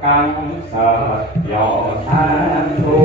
kang setya santuku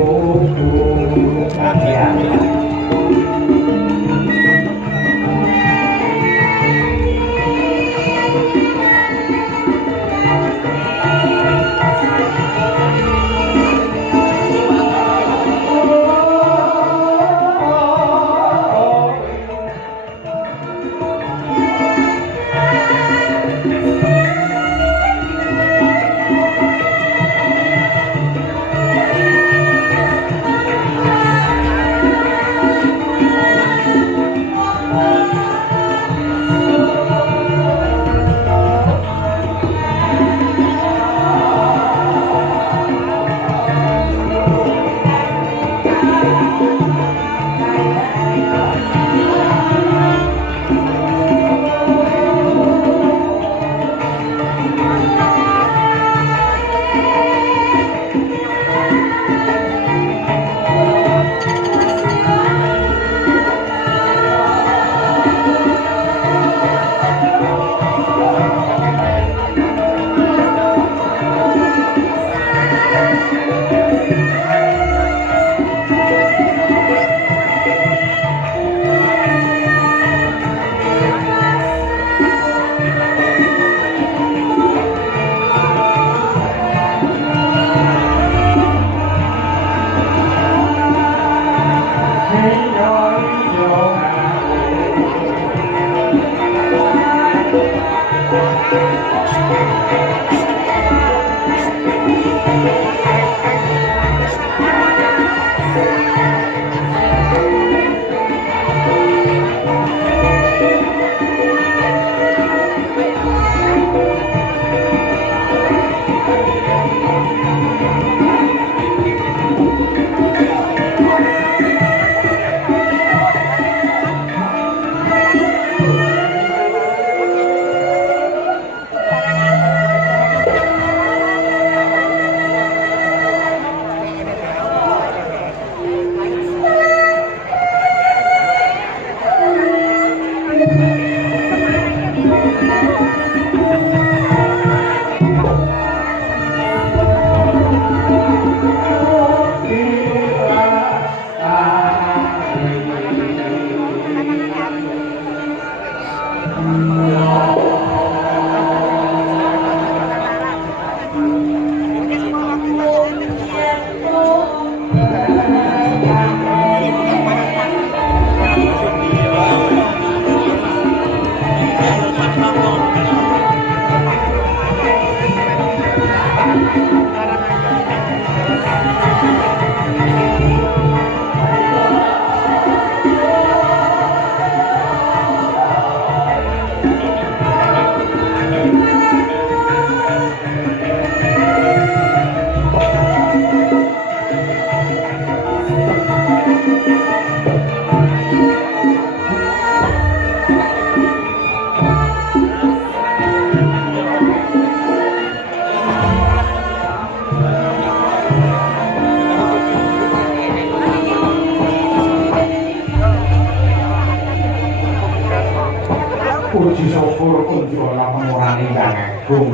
puji syukur kunjara pengurane Hyang Agung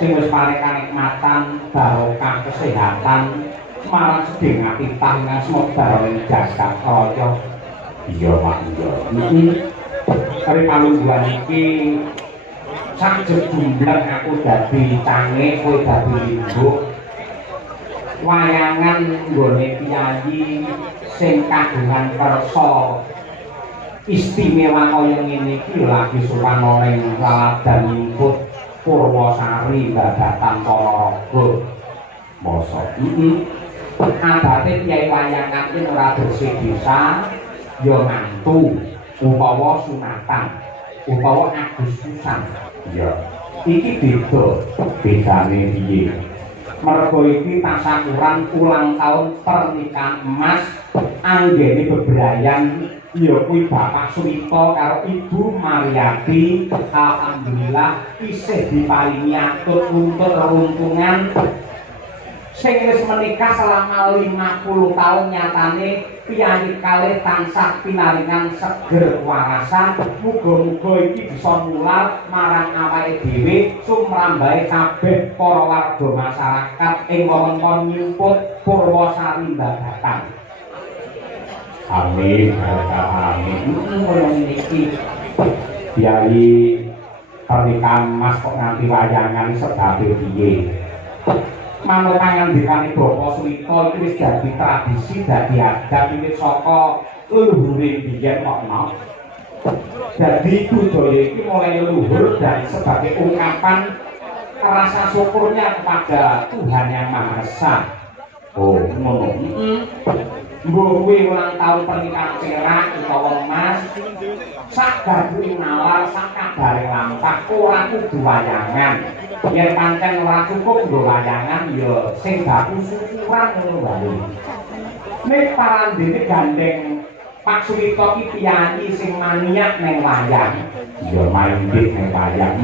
sing wis paring kanikmatan barokah kesehatan marang sedhing ati panjenengan semodar ing jagat raya. Iya Pak iya. Niki kari palungguhan iki saged jumlah aku dadi cange kowe dadi limbuk wayangan nggone piyayi sing kagungan kersa istimewa kaya ngene iki lagi Sukarno ning laladan nyumput Purwosari babatan Ponorogo. Mosok iki adate kyai wayangan iki ora bersih desa ya mantu utawa sunatan utawa agustusan. Ya iki bedane piye? Mergo iki tasakuran ulang tahun pernikahan emas anggene bebrayan ya kuwi Bapak Suwito karo Ibu Mariati. Alhamdulillah isih diparingi atut untuk runtungan sing wis menikah selama 50 tahun nyatane piyayi kalih tansah pinaringan seger warasan muga-muga iki bisa nular marang awake dhewe sumrambahe kabeh para warga masyarakat ing wewengkon nyumput Purwosari Bagatan. Amin, amin. Kaya niki piyayi pernikahan Mas kok nganti wayangan sebabe piye? Manut pangandikane Bapak Suwita iki wis dadi tradisi, dadi adat wiwit saka leluhure biyen kok no. Dadi budaya iki mulai leluhur dan sebagai ungkapan rasa syukurnya kepada Tuhan Yang Maha Esa. Oh, ngono. Mbok kuwi ulang tahun pernikahan perak utawa emas sak garpu nalar sak kabare lampah ora kudu wayangan. Yen pancen ora cukup nggo wayangan ya sing baku syukuran ngono wae. Nek parandene gandeng Pak Suwita ki piyayi sing maniak neng wayang. Ya main dik neng wayang.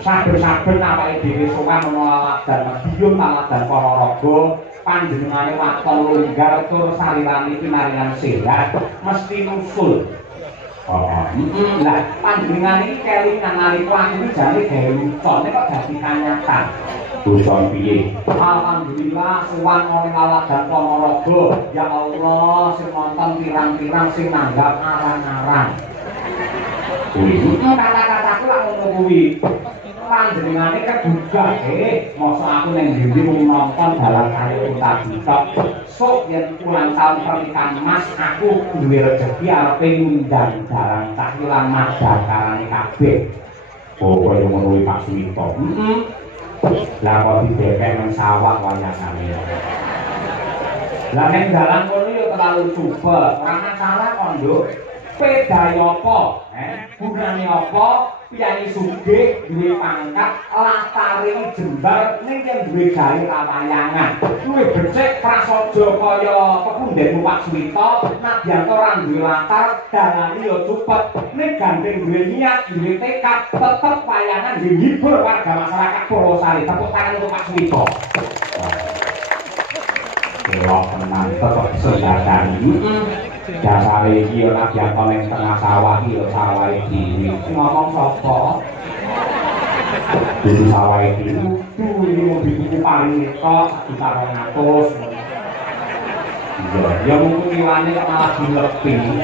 Saben-saben awake dhewe sowan ana laladan Madiun laladan Ponorogo panjenengane waton lunggar tur sarirane pinaringan sehat mesti nusul. Lah panjenengan iki kelingan nalika aku jane gawe lucon nek kok dadi kanyatan. Lucon piye? Alhamdulillah sowan ning laladan Ponorogo. Ya Allah sing wonten pirang-pirang sing nanggap arang-arang. Kuwi kata-kataku lak ngono kuwi. Panjenengane keduga mosok aku ning ndi nonton dalan kaya tadi tok sok yen ulang tahun pernikahan Mas aku duwe rezeki arepe ngundang jarang tahlilan madakarane kabeh. Oh kaya ngono kuwi Pak Suwita. Lah kok didepek nang sawah wayangane. Lah nek dalan kono yo terlalu coba, ora masalah kok, Nduk. Pedaye apa? Gunane apa? Piyayi sugih duwe pangkat latare jembar ning yen duwe gawe wayangan. Duwe becik prasaja kaya pepundhenmu Pak Suwita, nadyan ora duwe latar, dalane ya cepet. Ning gandeng duwe niat, duwe tekad, tetep wayangan ngibur warga masyarakat Purwosari. Tepuk tangan untuk Pak Suwita. Kira tenan tetep sejadani. Dasare iki ora diakon ning tengah sawah iki ya sawah iki. Ngomong sapa? Di sawah iki. Iki mau dituku paling tok 1.200. Ya mungkin iwane malah dileping.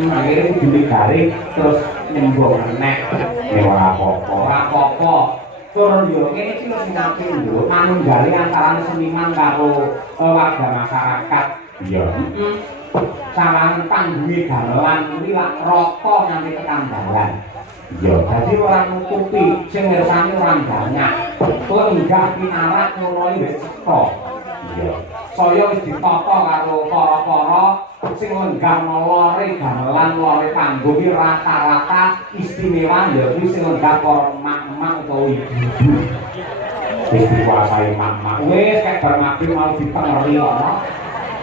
Akhirnya kudu garing terus nyembung nek ora apa-apa. Ora apa-apa. Tur yo kene iki lho sing apik lho, manunggale antarané seniman karo warga masyarakat. Iya. Sawangan panggunge gamelan kuwi lak rata nganti tekan dalan. Iya, dadi ora nutupi sing mirsani ora banyak. Lenggah pinarak ngono wis cetha. Iya. Saya wis ditata karo para-para sing lenggah lore gamelan lore panggung iki rata-rata istimewa ya kuwi sing lenggah para mak-mak utawa ibu-ibu. Wis dikuasai mak-mak. Wis kek bar mabur mau ditengeri ana.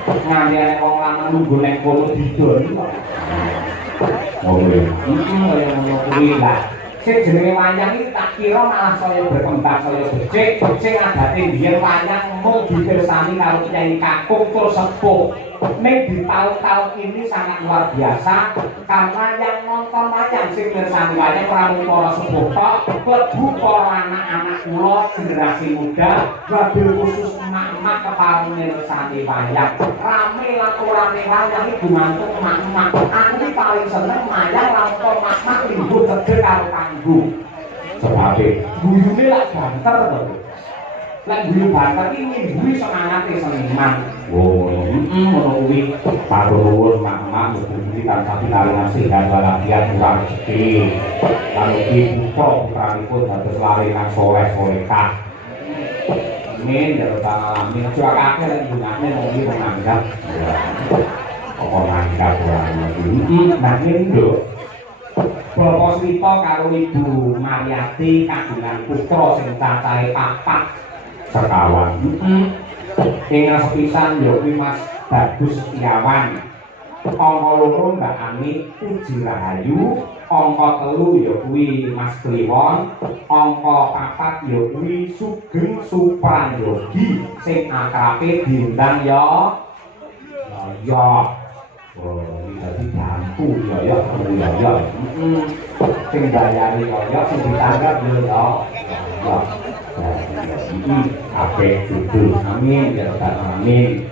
Nganti ana wong lanang nunggu ning kono didoni kok. Oh iya. Kaya ngono kuwi lah. Sing jenenge wayang iki tak kira malah saya berkembang saya becik sing adate biyen wayang mung dipirsani karo Kyai Kakung tur sepuh. Ning di tahun-tahun ini sangat luar biasa karena yang nonton wayang sing mirsani wayang ora mung para sepuh tok, klebu para anak-anak kula generasi muda, wabil khusus emak-emak kepareng mirsani wayang. Rame laturane wayang iki gumantung emak-emak. Aku iki paling seneng wayang lampur emak-emak lingguh cedhek karo panggung. Sebabe guyune lak banter to. Lek guyu banter iki ngimbuhi semangate seniman. Oh, ngono kuwi matur nuwun mak-mak mugi tansah pinaringan sehat walafiat urang rezeki. Lan ugi putra-putranipun dados larehan saleh-salehah. Amin ya rabbal alamin. Cuakake lan gunane mugi menanggap. Apa nanggap ora ngono. Nah lho. Bapak Suwita karo Ibu Mariati kagungan putra sing cacahe 4 sekawan. Ing sepisan ya kuwi Mas Bagus Setiawan. Ana loro Mbak Ani Puji Rahayu, angka 3 ya kuwi Mas Kliwon, angka 4 ya kuwi Sugeng Suprandogi sing akrabe diundang ya ya. Oh, iki dadi dampu ya ya. Sing bayari ya sing ditanggap yo ya. Ya. Kabeh dudu. Amin ya rabbal alamin.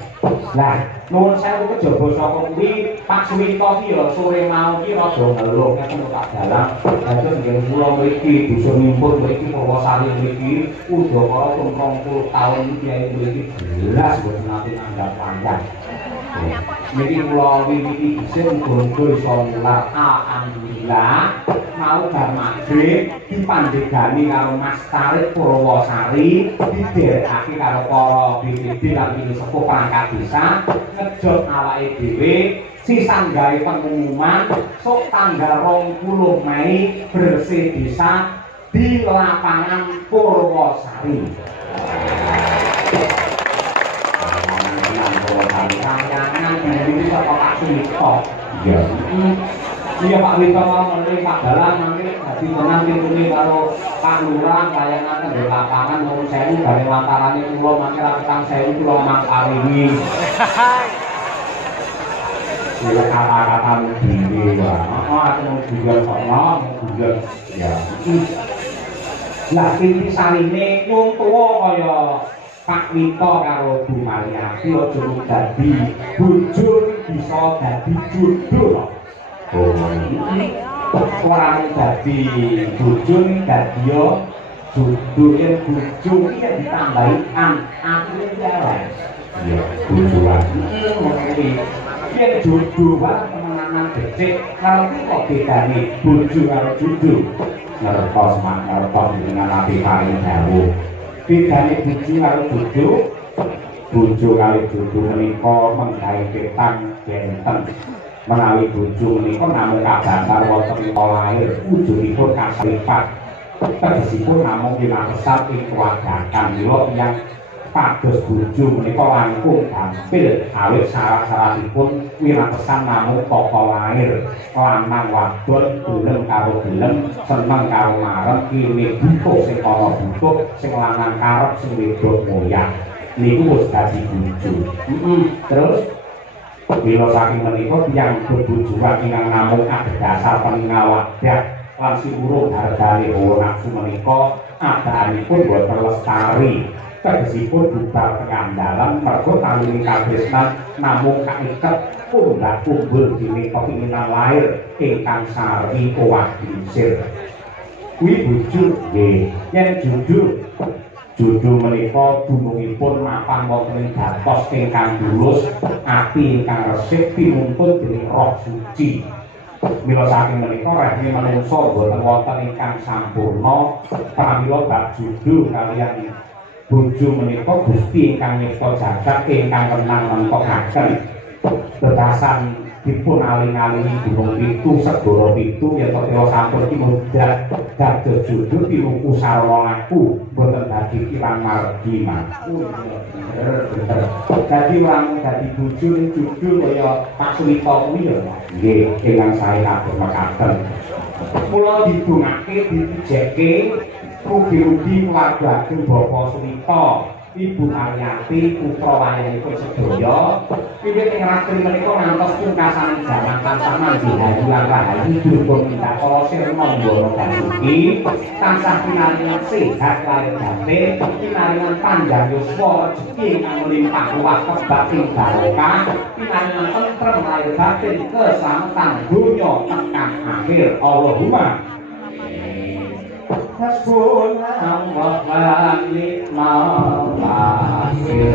Lah, nuwun sewu kejaba saka kuwi Pak Suwito ki ya sore mau ki rada ngeluh ngeten tak dalang. Dados nggih kula mriki bisa nimpun mriki Purwosari mriki udakara pun 20 taun iki kiai mriki jelas boten nate nanggap panjang. Jadi kula wiwiti dhisik muga-muga iso nular alhamdulillah mau bar magrib dipandhegani karo Mas Tarik Purwosari didherekake karo para BPD lan sepuh perangkat desa ngejot awake dhewe sisan gawe pengumuman sok tanggal 20 Mei bersih desa di lapangan Purwosari. Jangan ini saka Pak Suwito. Iya. Iya Pak Wito mau meneri Pak Dalang nanti dadi tenang kene karo Pak Lurah layanan di lapangan nuwun sewu bare lantarane kula mangke raketang sewu kula mangkaringi. Iya kata-kata dhewe wae. Aku mau juga sono, juga ya. Lah iki saline wong tuwa kaya Pak Wito karo Bu Mariati aja dadi bojo bisa dadi jodoh. Ora dadi bojo dadi yo jodoh yen bojo iki ditambahi akhire jalan. Ya bojoan. Yen jodoh wae temenan becik ngerti kok bedane bojo karo jodoh. Ngertos mak ngertos dengan api paring dawuh. Bedane bojo karo jodoh, bojo karo jodoh menika menggawe ketang benten. Menawi bojo menika namung kabantar wonten lahir, wujudipun kasripat. Tegesipun namung winatesan ing keluargakan mila yang pados bojo menika langkung gampil awit syarat-syaratipun winatesan namung tata lahir. Lanang wadon gelem karo gelem, seneng karo marem, kene butuh sing ana butuh, sing lanang karep sing wedok moyang. Niku wis dadi bojo. Terus bila saking menika tiyang bebujuan ingkang namung adhedhasar peningal wadah lan siwurung hargane hawa nafsu menika adaanipun boten lestari. Tegesipun bubar pengandalan mergo tangging katresnan namung kaiket pundak kumpul dene kepinginan lahir ingkang sari owah diusir. Kuwi bojo nggih, yen jodoh menika dunungipun mapan wonten ing datos ingkang tulus, ati ingkang resik pinuntut dening roh suci. Mila saking menika rehne manungsa boten wonten ingkang sampurna pramila bab jodoh kaliyan bojo menika Gusti ingkang nyipta jagat ingkang renang mentokaken betasan dipun aling-alingi gunung pitu segara pitu yen kira sampun timudhat dados jodoh pinuku sarana ngaku boten dadi kirang margi maku. Dadi wong dadi bojo ning jodoh kaya Pak Suwito kuwi ya nggih ingkang sae kados mekaten. Mula didongake dipijekke rugi-rugi keluarga Bapak Suwito, Ibu Mariati, putra wayanipun sedaya. Wiwit ing ratri menika ngantos pungkasaning jaman tansah manjihayu lan rahayu durung tindak kala sirna mbono basuki tansah pinaringan sehat lahir batin, pinaringan panjang yuswa rezeki ingkang melimpah ruah kebak ing barokah, pinaringan tentrem lahir batin keselamatan donya tekan akhir. Allahumma Hasbunallah wa ni'mal wakil.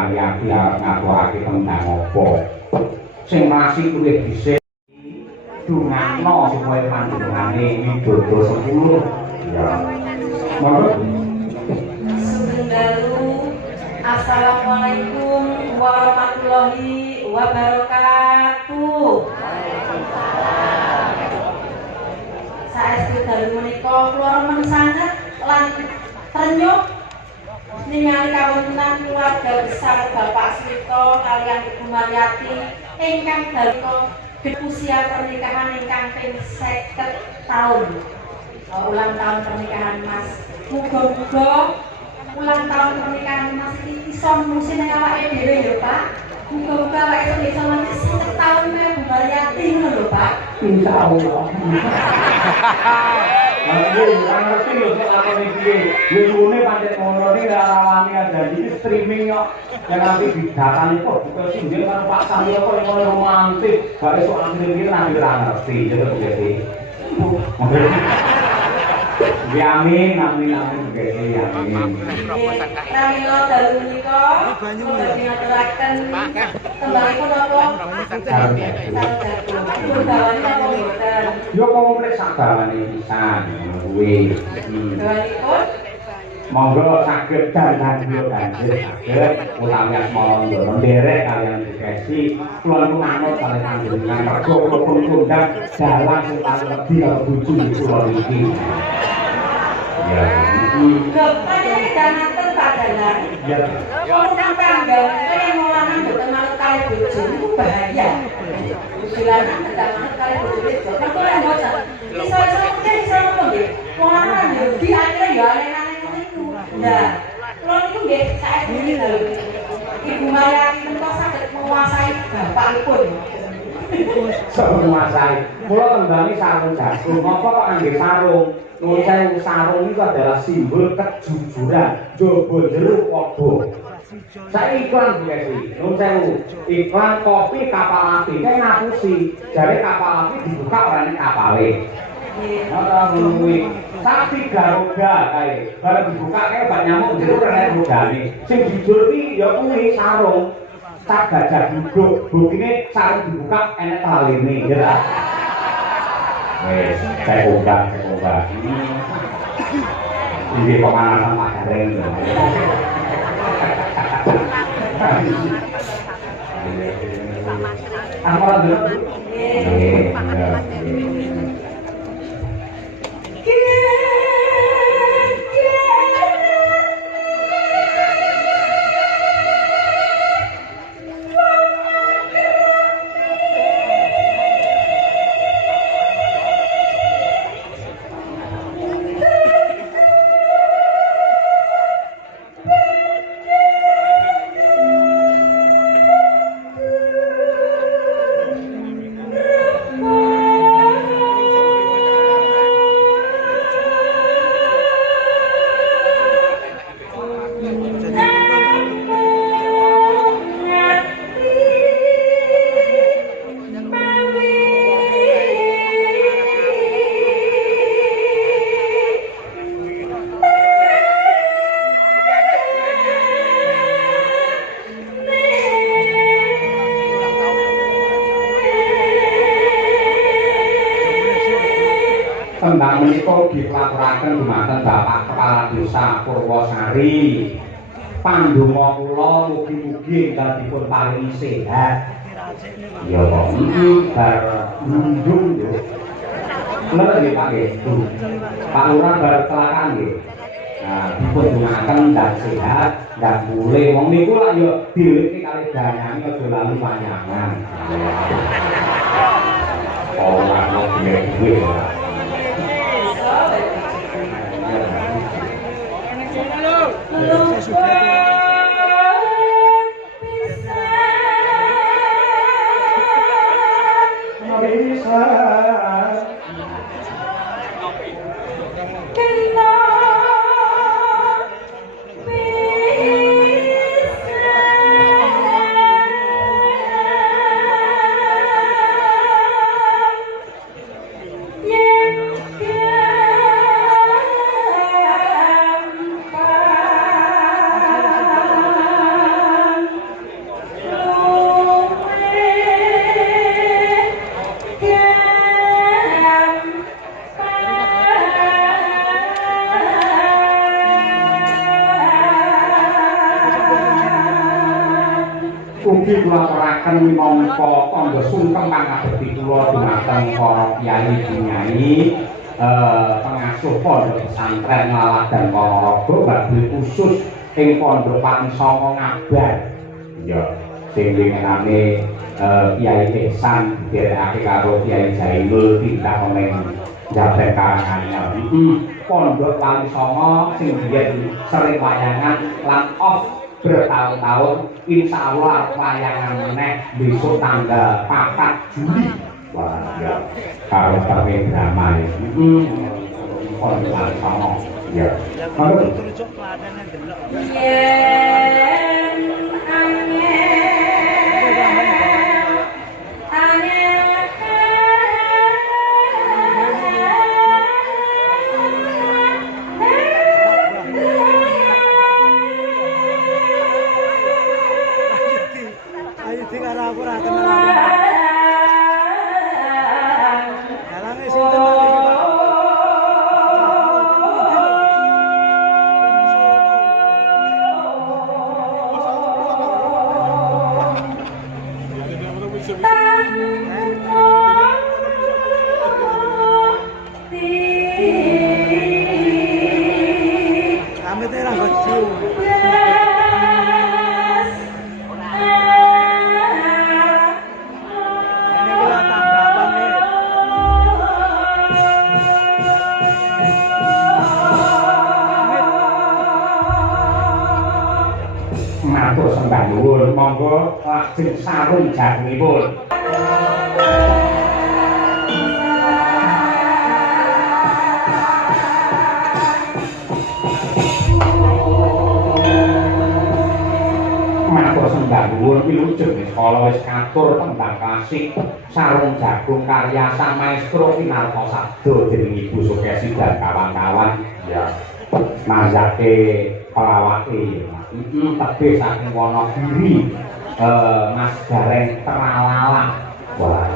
Maryati arep ngaturake tentang apa sing masih luwih dhisik dungakno supaya panjenengane widodo 10 ya monggo. Dalu, assalamualaikum warahmatullahi wabarakatuh. Saestu dalu menika kula remen sanget lan trenyuh ningali kawontenan keluarga besar Bapak Swito kaliyan Ibu Maryati ingkang dalu usia pernikahan ingkang ping 50 tahun. Ulang tahun pernikahan Mas. Muga-muga ulang tahun pernikahan Mas iki iso musin nang awake dhewe ya, Pak. Muga-muga awake iso nganti 50 tahun kaya Bu Maryati ngono lho, Pak. Insyaallah. Lagi ngerti lho sik lakone piye. Luwune pancen ngono iki ora rawani ada iki streaming kok. Yang nanti didatani kok buka singgil karo Pak Samyo kok ngono romantis. Gak iso akhire iki nanti ora ngerti ya to iki. Ya amin, amin, amin, begini, amin. Pramila dalu menika kula ngaturaken tembakipun apa? Sarung jatuh. Bawane apa mboten? Yo komplek sak bawane pisan kuwi. Bawanipun Monggo saged dandan yo kanjeng saged utawi asmara ndono nderek kaliyan dikesi kula niku manut kalih panjenengan mergo kula pun kondang dalang sing paling wedi karo bojo kula iki. Ya. Bapak kedangaken Pak Dalang. Ya. Wong tangga yang lanang mboten manut kalih bojo niku bahaya. Usilanan kedangaken kalih bojo itu. Nek ora mboten iso-iso mungkin iso ngono nggih. Wong lanang yo di akhire yo aneh-aneh ngono iku. Nah, kula niku nggih saestu lho. Ibu Maryati menika saged menguasai bapakipun. Menguasai. Kula tembani sarung jagung. Apa kok ngangge sarung? Nuwun sewu, sarung itu adalah simbol kejujuran. Jaba jero padha. Saiki iklan iki, nuwun sewu. Iklan kopi kapal api kae ngapusi. Jare kapal api dibuka ora nek kapale. Ora ngono. Sapi garuda kae. Bare dibuka kae bak nyamuk jero ora nek rodane. Sing jujur iki ya kuwi sarung. Tak gajah duduk. Buktine sarung dibuka enek taline, ya. Wes, saya buka. Ini pemanasan Pak Gareng. Apa dulu? Tembang menika diplaturaken dumateng Bapak Kepala Desa Purwosari. Pandonga kula mugi-mugi ingkang dipun paringi sehat. Ya kok bar mundung yo. Lha nggih Pak nggih. Pak Lurah bar kecelakaan nggih. Nah, dipun gunaken ndak sehat, ndak boleh. Wong niku lak yo diwiti kalih danyane aja lalu panyangan. Ora ono duwe. ugi kula aturaken minangka tandha sungkem pangabekti kula dumateng para kyai nyai pengasuh pondok pesantren Laladan Ponorogo badhe khusus ing pondok Panisanga Ngabar. Ya, sing winginane Kyai Ihsan diderekake karo Kyai Jainul tindak ning Jaten Karanganyar. Pondok Panisanga sing biyen sering wayangan lan off bertahun-tahun insyaallah wayangan meneh besok tanggal 4 Juli. Wah, ya. Karo terkait drama ini. Pondok Panisanga. Ya. Monggo. Yen angel matur sembah nuwun, monggo lajeng sarung jagungipun. Matur sembah nuwun wilujeng kala wis katur tembang klasik sarung jagung karya sang maestro Kinarto Sabdo dening Ibu Sukesi dan kawan-kawan. Ya. Mazake pelawake tebih saking Wonogiri Mas Gareng Teralala. Wah,